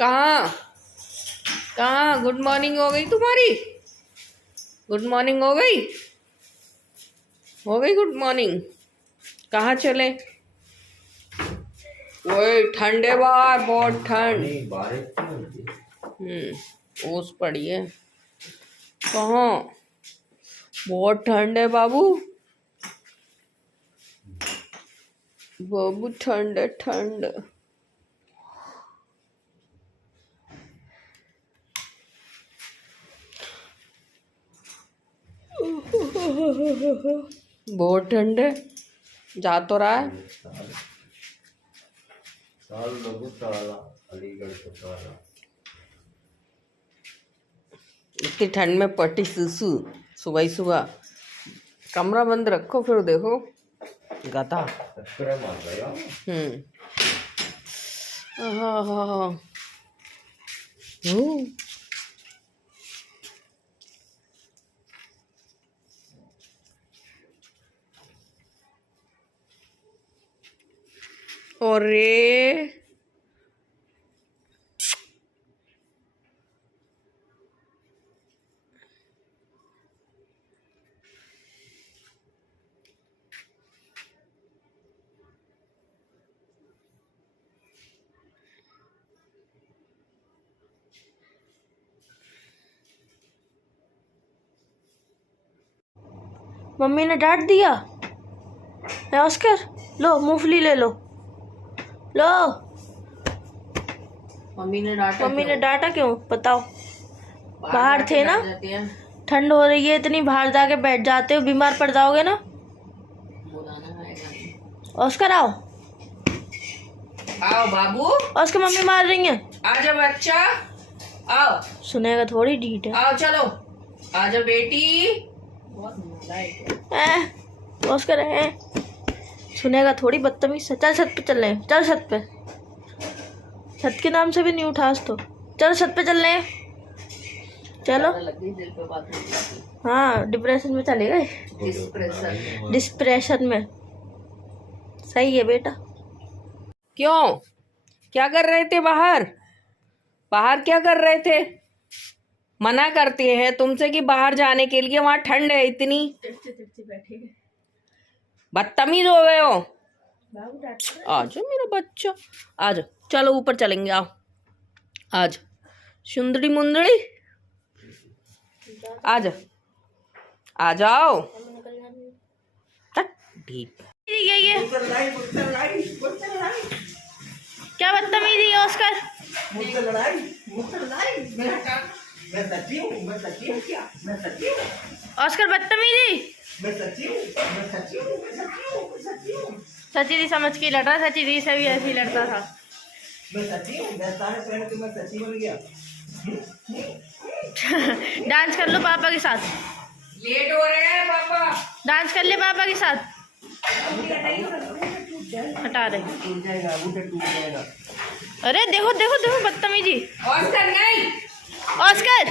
कहाँ कहाँ good morning हो गई तुम्हारी? गुड मॉर्निंग हो गई? हो गई गुड मॉर्निंग? कहाँ चले? ओए ठंड है बाहर, बहुत ठंड। ओस पड़ी है। कहाँ? बहुत ठंड है बाबू। बाबू ठंड है, ठंड। बहुत ठंड है। जा तो रहा है। इतनी ठंड में पटी सुसु सुबह ही सुबह। कमरा बंद रखो फिर देखो गधा। हाँ हाँ हाँ। अरे मम्मी ने डांट दिया है ऑस्कर। लो मूंगफली ले लो। लो मम्मी ने डांटा क्यों बताओ? बाहर थे ना, ठंड हो रही है इतनी, बाहर जाके बैठ जाते हो, बीमार पड़ जाओगे ना। ऑस्कर आओ। आओ बाबू। ऑस्कर मम्मी मार रही है। आजा बच्चा आओ। सुनेगा थोड़ी, डीट है। आओ चलो आजा बेटी। ऑस्कर है, सुनेगा थोड़ी, बदतमीज। चल छत पे चल रहे हैं, चल छत पे। छत के नाम से भी नहीं उठा आज तो। चलो छत पे चल रहे हैं, चलो। हाँ डिप्रेशन में चले गए। डिप्रेशन में सही है बेटा। क्यों? क्या कर रहे थे बाहर? बाहर क्या कर रहे थे? मना करती है तुमसे कि बाहर जाने के लिए, वहां ठंड है इतनी। बदतमीज हो गए हो। आजा मेरा बच्चा, आजा चलो ऊपर चलेंगे। आओ आज सुंदरी मुंदड़ी, आजा आ जाओ। ये क्या बदतमीजी है ऑस्कर? ऑस्कर बदतमीजी। सची दी समझ के लड़ रहा, सची दी से भी ऐसे ही लड़ता था। डांस कर लो पापा के साथ। लेट हो रहे हैं पापा। डांस कर ले पापा के साथ। हटा दे। टूट जाएगा। अरे देखो देखो देखो बदतमीजी। ऑस्कर नहीं। ऑस्कर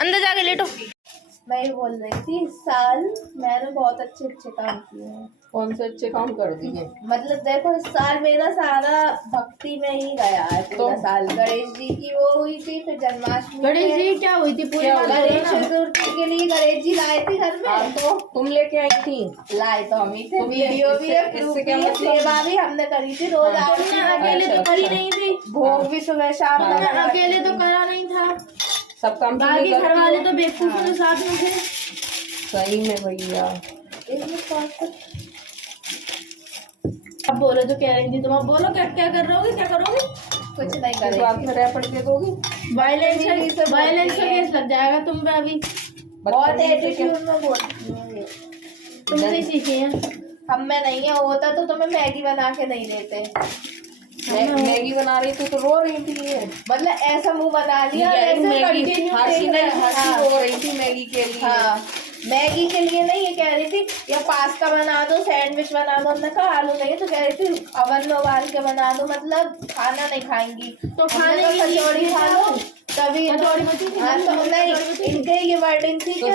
अंदर जाके लेटो। मैं ये बोल रही थी, इस साल मैंने बहुत अच्छे अच्छे काम किए हैं। कौन से अच्छे काम कर दिए? मतलब देखो, इस साल मेरा सारा भक्ति में ही गया है पूरा साल। गणेश जी की वो हुई थी, फिर जन्माष्टमी। गणेश जी क्या हुई थी? पूरी गणेश चतुर्थी के लिए गणेश जी लाए थे घर में। तो तुम लेके आई थी? लाए तो हम ही थे। वीडियो भी है, प्रूफ भी है, सेवा भी हमने करी थी। रोज अकेले तो करी नहीं थी। भोग भी सुबह शाम अकेले तो करा नहीं था। सब काम बाकी घर वाले तो बेवकूफों के साथ में थे। सही में भैया। अब बोलो जो कह रही थी तुम, अब बोलो क्या क्या कर रहे हो? क्या करोगे? कुछ नहीं करेंगे। रैपर दे दोगी? वायलेंस का केस लग जाएगा तुम पे अभी। बहुत एटीट्यूड में बोलती हूँ। तुमसे सीखे हैं हम में नहीं है। होता तो तुम्हें मैगी बना के नहीं देते। मैगी बना रही थी तो रो रही थी। मतलब ऐसा मुंह बना लिया, ऐसे कंटिन्यू हंसी हो रही थी मैगी के लिए। हाँ मैगी के लिए नहीं, ये कह रही थी या पास्ता बना दो, सैंडविच बना दो। हमने कहा आलू नहीं, तो कह रही थी अवन में उबाल के बना दो। मतलब खाना नहीं खाएंगी तो खाने की कचौड़ी खा लो तभी। हाँ तो नहीं, इनके ये वर्डिंग थी कि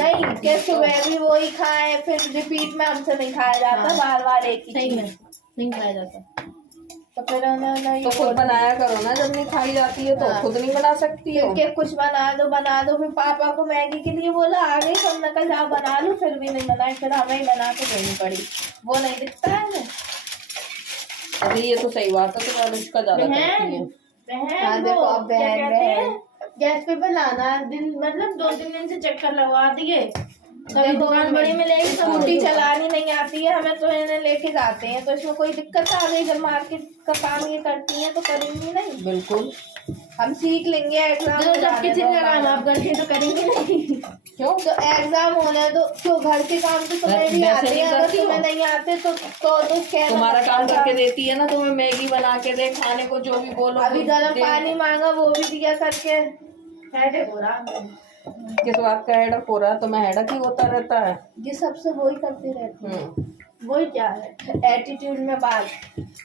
नहीं कि सुबह भी वही खाए, फिर रिपीट में हमसे नहीं खाया जाता, बार बार एक ही नहीं खाया जाता। तो फिर उन्होंने तो खुद बनाया करो ना, जब नहीं खाई जाती है तो हाँ। खुद नहीं बना सकती हो। फिर कुछ बना दो। फिर पापा को मैगी के लिए बोला, आ गई तो हमने कहा जाओ बना लो, फिर भी नहीं बनाई, फिर हमें ही बना के देनी पड़ी। वो नहीं दिखता है ना। अभी ये तो सही बात है, तो अनुष्का ज्यादा करती है। हाँ, देखो अब बहन गैस पे बनाना दिन, मतलब 2-3 दिन से चक्कर लगवा दिए, तभी दुकान बड़ी मिलेगी। स्कूटी चलानी नहीं आती है हमें, तो इन्हें लेके जाते हैं, तो इसमें कोई दिक्कत आ गई। जब मार्केट का काम ये करती हैं तो करेंगी नहीं? बिल्कुल, हम सीख लेंगे। एग्जाम जब किचन का काम आप करके तो करेंगे नहीं। क्यों? तो एग्जाम होना है तो क्यों? घर के काम तो तुम्हें भी वैसे आते नहीं हैं, अगर करती हो? तुम्हें नहीं आते तो क्या तुम्हारा काम करके देती है ना, तुम्हें मैगी बना के दे, खाने को जो भी बोलो। अभी गर्म पानी मांगा वो भी दिया करके। हेडेक हो रहा है। किस बात का हेडक हो रहा है? तुम्हें हेडक ही होता रहता है। ये सबसे वही करते रहते हैं। वही क्या है? एटीट्यूड में बात,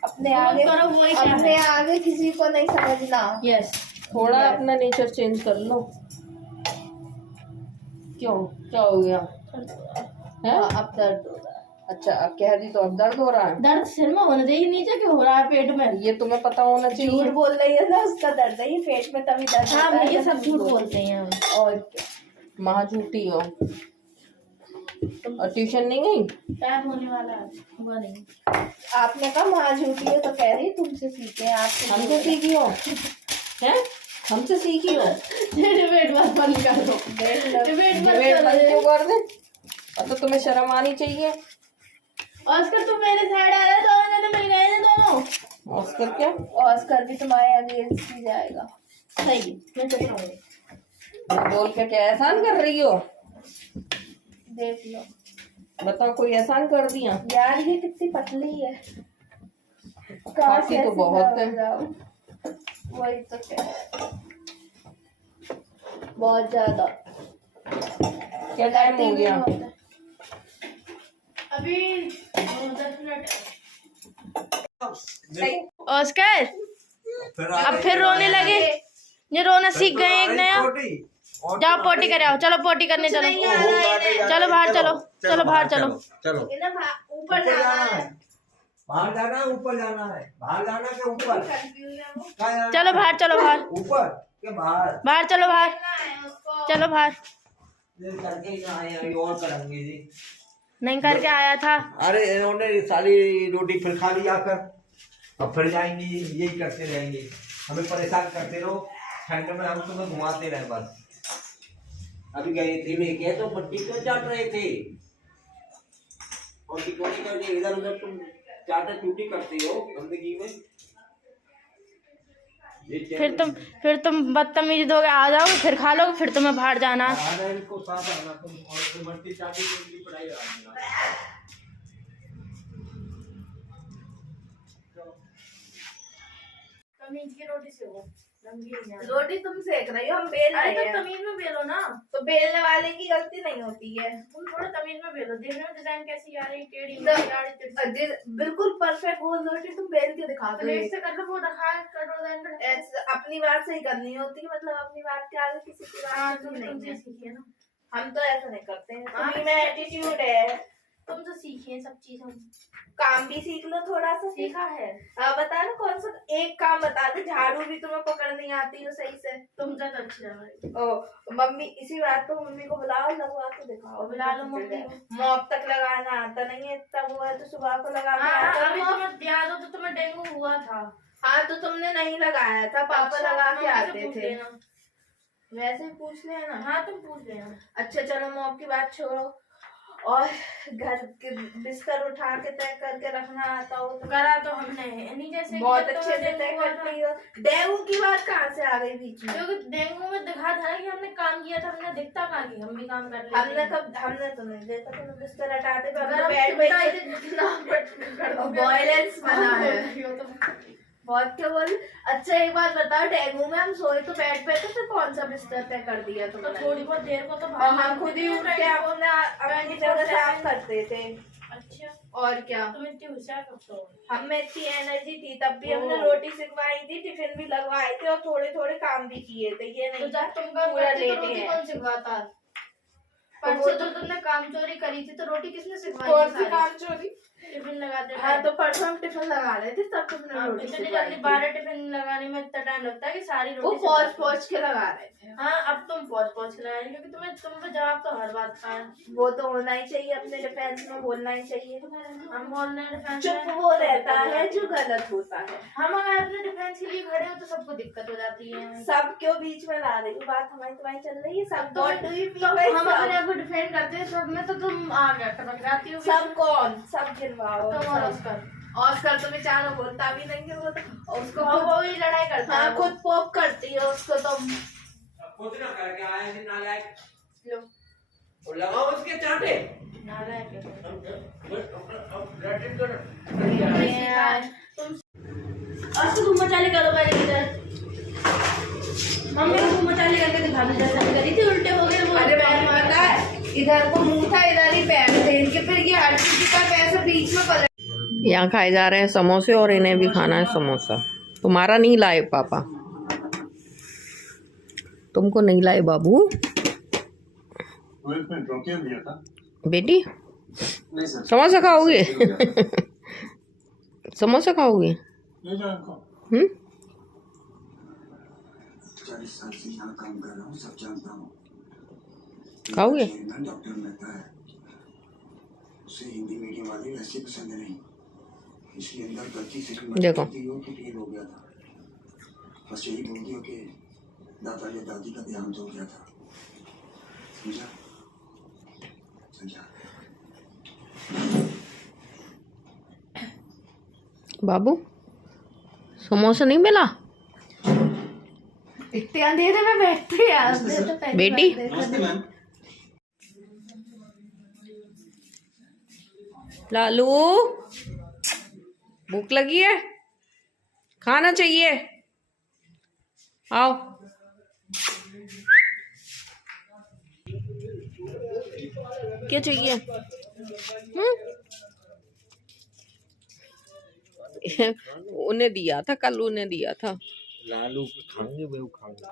अपने वो आगे करो, वही क्या है? अपने आगे किसी को नहीं समझना। यस, थोड़ा अपना नेचर चेंज कर लो। क्यों, क्या हो गया है? अब दर्द हो रहा है। अच्छा, अब कह दी तो अब दर्द हो रहा है। दर्द सिर में होना चाहिए, नीचे क्यों हो रहा है पेट में? ये तुम्हें पता होना झूठ चाहिए। बोल रही है ना, उसका दर्द है, ये पेट में तभी दर्द हाँ होता है ये जब सब झूठ बोलते हैं हम। और क्या। महा झूठी हो। और ट्यूशन नहीं गई? टाइम होने वाला है, हुआ नहीं। आपने कहा माँ झूठी हो, तो कह रही तुमसे सीखे। आपसे हमसे सीखी हो? हैं? हमसे सीखी हो? ये डिबेट मत बंद कर दो, देख लो। डिबेट मत डिबेट बंद करो। क्यों कर दे? अब तो तुम्हें शर्म आनी चाहिए। ऑस्कर तुम मेरे साइड आ रहे, दोनों जने मिल गए थे दोनों। ऑस्कर क्या? ऑस्कर भी तुम्हारे अगेंस्ट ही जाएगा। सही है, मैं चल रहा हूँ। बोल के क्या एहसान कर रही हो? देख लो बताओ, कोई एहसान कर दिया? यार, ये कितनी पतली है। खाती तो बहुत है। वही तो कह रहे हैं। बहुत ज्यादा। क्या टाइम हो गया? अभी 10 मिनट। ऑस्कर अब फिर रोने लगे, ये रोना सीख गए एक नया। जाओ पोटी करे आओ, चलो पोटी करने चलो। चलो बाहर चलो, चलो बाहर चलो। चलो ऊपर जाना है। बाहर जाना है, ऊपर जाना है, बाहर जाना के ऊपर? चलो बाहर, चलो बाहर, ऊपर के बाहर? बाहर चलो, बाहर चलो, बाहर। ये करके ही ना आए, अभी और करेंगे जी। नहीं करके आया था। अरे इन्होंने साली रोटी फिर खा लिया कर, अब फिर जाएंगे, यही करते रहेंगे, हमें परेशान करते रहो। ठंड में हम तुम्हें घुमाते रहे बस। अभी गए थे लेके, तो पट्टी क्यों चाट रहे थे? और क्यों नहीं करते? इधर उधर तुम चाटा चूटी करते हो जिंदगी में। फिर तुम बदतमीजी दोगे, आ जाओगे फिर खा लोगे, फिर तुम्हें बाहर जाना। आना इनको साथ आना तुम, और मट्टी चाटी की उनकी पढ़ाई कराना। तमीज की रोटी से वो रोटी तुम सेक रही हो, हम बेल रहे हैं। तमीज में बेलो ना, तो बेलने वाले की गलती नहीं होती है। तुम थोड़ा तमीज में बेलो। देखने में डिजाइन कैसी आ रही, टेढ़ी तो- मेढ़ी, आड़ी बिल्कुल परफेक्ट गोल रोटी तुम बेल के दिखा दो। प्लेट से कर लो, वो रखा है करो डिजाइन। अपनी बात सही करनी होती है, मतलब अपनी बात के आगे किसी की बात नहीं तुमसे है। सीखी है ना, हम तो ऐसा नहीं करते हैं। हाँ। तुम्ही में एटीट्यूड है। तुम तो सीखी है सब चीज। हम काम भी सीख लो थोड़ा सा। सीखा है। बता ना कौन सा एक काम बता दे। झाड़ू भी तुम्हें पकड़ नहीं आती हो सही से। तुम ज्यादा अच्छी रही। ओ मम्मी, इसी बात पे मम्मी को बुलाओ, लगवा के दिखाओ। बुला लो मम्मी को। मॉप तक लगाना आता नहीं है, इतना वो है तो सुबह को लगा के हाँ, आता अभी है। तुम्हें याद हो तो तुम्हें डेंगू हुआ था। हाँ, तो तुमने नहीं लगाया था, पापा लगा के मम्मी से आते पूछ थे। लेना। वैसे ही पूछ लेना। हाँ तुम पूछ लेना। अच्छा चलो, मॉप की बात छोड़ो, और घर के बिस्तर उठा के तय करके रखना आता हो तो करा तो हमने नहीं, जैसे बहुत कि अच्छे से तय करती हो। डेंगू की बात कहाँ से आ गई बीच में? क्योंकि डेंगू में दिखा था ना कि हमने काम किया था, हमने दिखता कहाँ की हम भी काम कर रहे हमने तो नहीं देखा, तुम बिस्तर हटाते थे, अगर हमने हम बेड बताए पे थे जितना कर दोगे। वायलेंस बना है। तो बहुत क्या बोल। अच्छा एक बात बताओ, डेंगू में हम सोए तो बेड पे, तो फिर कौन सा बिस्तर तय कर दिया तुमने? थोड़ी बहुत देर को तो और हम खुद ही उठ के अपनी जगह साफ करते थे। अच्छा, और क्या, तुम इतनी होशियार कब तो? हम में इतनी एनर्जी थी, तब भी हमने रोटी सिखवाई थी, टिफिन भी लगवाए थे, और थोड़े थोड़े काम भी किए थे। ये तो नहीं जब तुम काम पूरा करती तो लेटे रोटी हैं। कौन सिखवाता? परसों तो तुमने काम चोरी करी थी, तो रोटी किसने सिखवाई कौन थी सी सारी? काम चोरी? टिफिन लगाते हाँ तो परसों हम टिफिन लगा रहे थे तब तुमने अब रोटी इतनी सिखाई जल्दी थी। 12 टिफिन लगाने में इतना टाइम लगता है कि सारी वो रोटी पहुंच पहुंच के लगा रहे थे। हाँ अब तुम पहुंच के लगाएंगे क्योंकि तुम पे जवाब तो हर बात का है। वो तो होना ही चाहिए, अपने डिफेंस में बोलना ही चाहिए। हम बोल रहे हैं डिफेंस चुप वो रहता है जो गलत होता है। हम अगर अपने डिफेंस के लिए खड़े हो तो सबको दिक्कत हो जाती है। सब क्यों बीच में ला रही हो? बात हमारी तुम्हारी चल रही है। सब तो what do you mean तो by हम सब? अपने आप को डिफेंड करते हैं सब में, तो तुम आ गया टपक जाती हो। सब कौन? सब गिरवाओ। तुम और ऑस्कर। ऑस्कर तो बेचारा बोलता भी नहीं है, वो तो और उसको वो ही लड़ाई करता है। हाँ खुद पोप करती है उसको तुम। कुछ ना करके आए थे नालायक। लो और लगाओ उसके चांटे। नालायक है। और तो धूम मचाली करो पहले इधर। मम्मी को धूम मचाली करके दिखा दो जैसे करी थी, उल्टे हो गए वो। अरे मैंने पता है, इधर को मुंह था इधर ही पैर थे इनके, फिर ये हर किसी का पैसा बीच में पलट। यहाँ खाए जा रहे हैं समोसे और इन्हें भी खाना है समोसा। तुम्हारा नहीं लाए पापा, तुमको नहीं लाए बाबू। बेटी समोसा खाओगे? समोसा खाओगे? 40 साल से यहाँ काम कर रहा हूँ, सब जानता हूँ। खाओगे? डॉक्टर मेहता है, उसे हिंदी मीडियम वाली वैसे पसंद नहीं, इसलिए अंदर गलती से देखो। फेल हो गया था। बस यही बोल दिया कि दादा या दादी का देहांत हो गया था। समझा? समझा? बाबू समोसा नहीं मिला? इतने अंधेरे में बैठते यार। बेटी लालू भूख लगी है, खाना चाहिए, आओ। क्या चाहिए? उन्हें दिया था, कल उन्हें दिया था। लालू खाएंगे वो खाएंगे।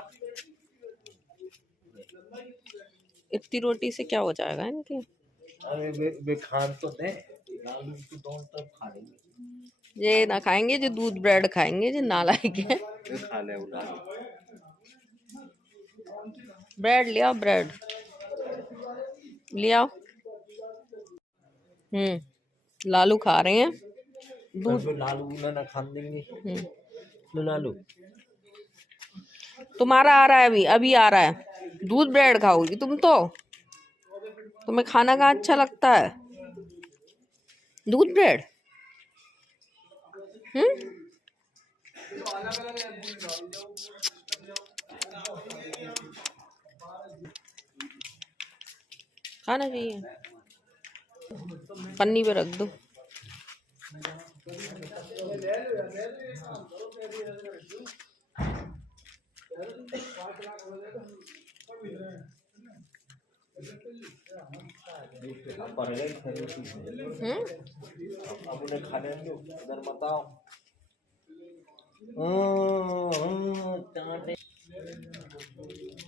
इतनी रोटी से क्या हो जाएगा इनके? अरे वे खान तो दे, लालू तो दोनों तरफ खा लेंगे। ये ना खाएंगे जो दूध ब्रेड खाएंगे, जो नालायक है। वे खा ले वो लालू। ब्रेड ले आओ, ब्रेड ले आओ। लालू खा रहे हैं दूध। लालू ना खान देंगे। लो लालू तुम्हारा आ रहा है, अभी आ रहा है। दूध ब्रेड खाओगी तुम तो? तुम्हें खाना का अच्छा लगता है दूध ब्रेड? खाना चाहिए, पन्नी पे रख दो। अब उन्हें खाने दो, इधर मत आओ। चाटे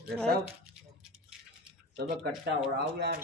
सब सब कट्टा उड़ाओ यार।